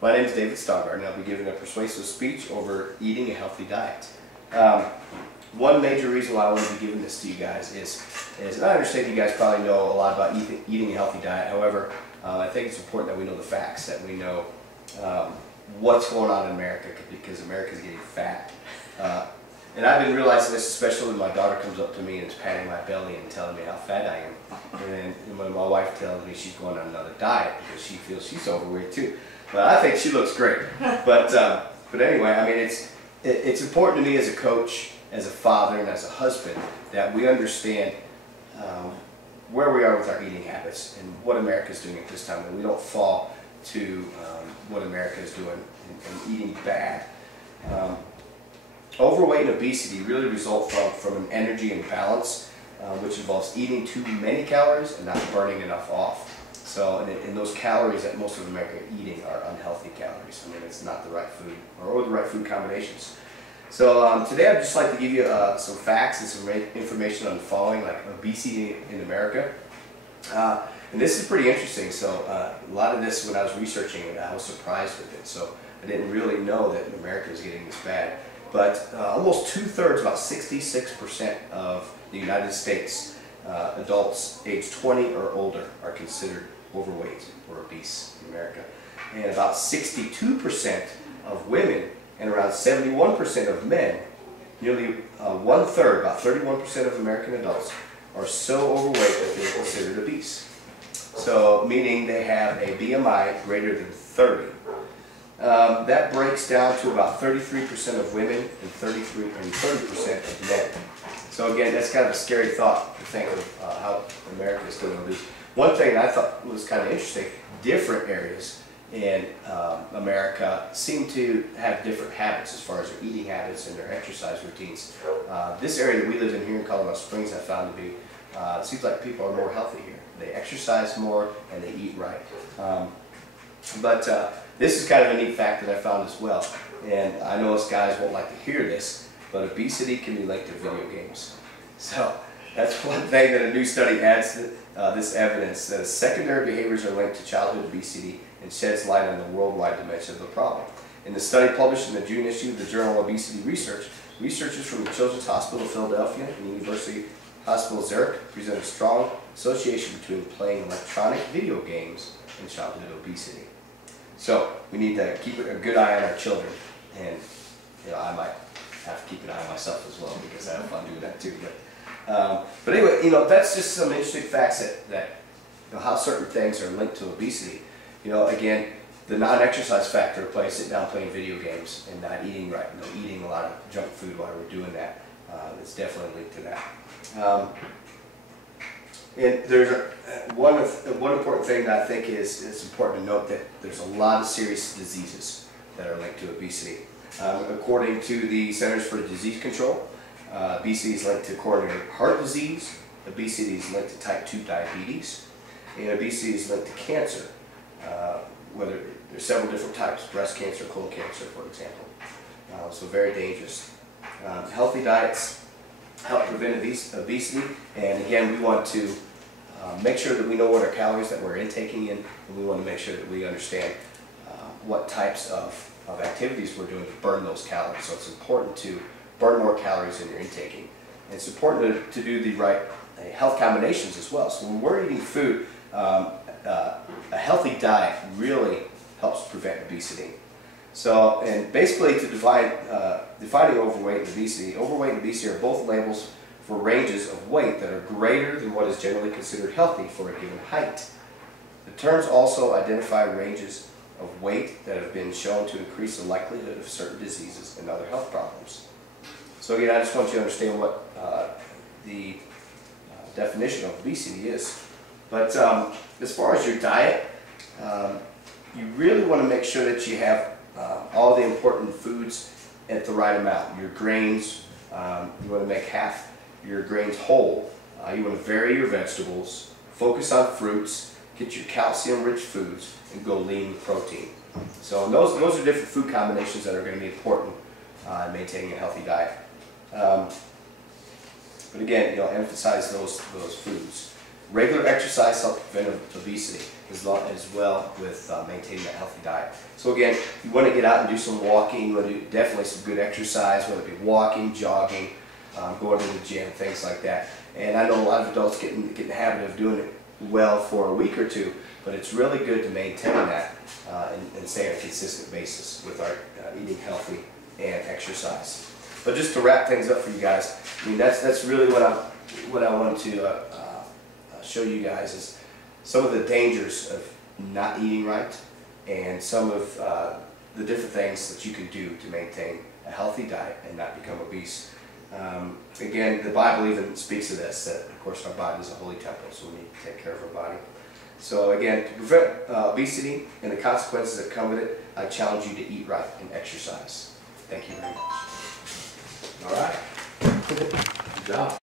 My name is David Staugaard, and I'll be giving a persuasive speech over eating a healthy diet. One major reason why I want to be giving this to you guys is and I understand you guys probably know a lot about eating a healthy diet. However, I think it's important that we know the facts, that we know what's going on in America, because America's getting fat. And I've been realizing this, especially when my daughter comes up to me and is patting my belly and telling me how fat I am. And then when my wife tells me she's going on another diet because she feels she's overweight too. But I think she looks great. But anyway, I mean, it's important to me as a coach, as a father, and as a husband that we understand where we are with our eating habits and what America is doing at this time, and we don't fall to what America is doing and eating bad. Overweight and obesity really result from an energy imbalance, which involves eating too many calories and not burning enough off. So, and those calories that most of America are eating are unhealthy calories. I mean, it's not the right food or the right food combinations. So today I'd just like to give you some facts and some information on the following, like obesity in America. And this is pretty interesting. So a lot of this, when I was researching it, I was surprised with it. So I didn't really know that America is getting this bad. But almost 2/3, about 66% of the United States adults aged 20 or older are considered overweight or obese in America. And about 62% of women and around 71% of men, nearly 1/3, about 31% of American adults, are so overweight that they're considered obese. So, meaning they have a BMI greater than 30. That breaks down to about 33% of women and 30% of men. So again, that's kind of a scary thought to think of how America is doing this. One thing I thought was kind of interesting, different areas in America seem to have different habits as far as their eating habits and their exercise routines. This area that we live in here in Colorado Springs, I found to be, it seems like people are more healthy here. They exercise more and they eat right. This is kind of a neat fact that I found as well. And I know us guys won't like to hear this, but obesity can be linked to video games. So that's one thing that a new study adds to this evidence, that secondary behaviors are linked to childhood obesity and sheds light on the worldwide dimension of the problem. In the study published in the June issue of the journal Obesity Research, researchers from the Children's Hospital of Philadelphia and the University Hospital Zurich presented a strong association between playing electronic video games and childhood obesity. So we need to keep a good eye on our children, and I might have to keep an eye on myself as well because I have fun doing that too. But anyway, that's just some interesting facts that how certain things are linked to obesity. Again, the non-exercise factor of sitting down playing video games and not eating right, eating a lot of junk food while we're doing that, it's definitely linked to that. And there's one important thing that I think is important to note, that there's a lot of serious diseases that are linked to obesity. According to the Centers for Disease Control, obesity is linked to coronary heart disease, obesity is linked to type 2 diabetes, and obesity is linked to cancer. Whether there's several different types, breast cancer, colon cancer, for example. So very dangerous. Healthy diets help prevent obesity, and again, we want to make sure that we know what our calories that we're intaking in, and we want to make sure that we understand what types of activities we're doing to burn those calories. So it's important to burn more calories than you're intaking. And it's important to do the right health combinations as well. So when we're eating food, a healthy diet really helps prevent obesity. So, and basically to defining overweight and obesity are both labels for ranges of weight that are greater than what is generally considered healthy for a given height. The terms also identify ranges of weight that have been shown to increase the likelihood of certain diseases and other health problems. So again, I just want you to understand what the definition of obesity is. But as far as your diet, you really want to make sure that you have all the important foods at the right amount. Your grains, you want to make half your grains whole. You want to vary your vegetables, focus on fruits, get your calcium-rich foods, and go lean with protein. So those are different food combinations that are going to be important in maintaining a healthy diet. But again, emphasize those foods. regular exercise helps prevent obesity as well with maintaining a healthy diet. So again, you want to get out and do some walking, you want to do definitely some good exercise, whether it be walking, jogging, going to the gym, things like that. And I know a lot of adults get in the habit of doing it well for a week or two, but it's really good to maintain that and stay on a consistent basis with our eating healthy and exercise. But just to wrap things up for you guys, I mean that's really what I wanted to show you guys is some of the dangers of not eating right and some of the different things that you can do to maintain a healthy diet and not become obese. Again, the Bible even speaks of this, that of course our body is a holy temple, so we need to take care of our body. So again, to prevent obesity and the consequences that come with it, I challenge you to eat right and exercise. Thank you very much. All right. Good job.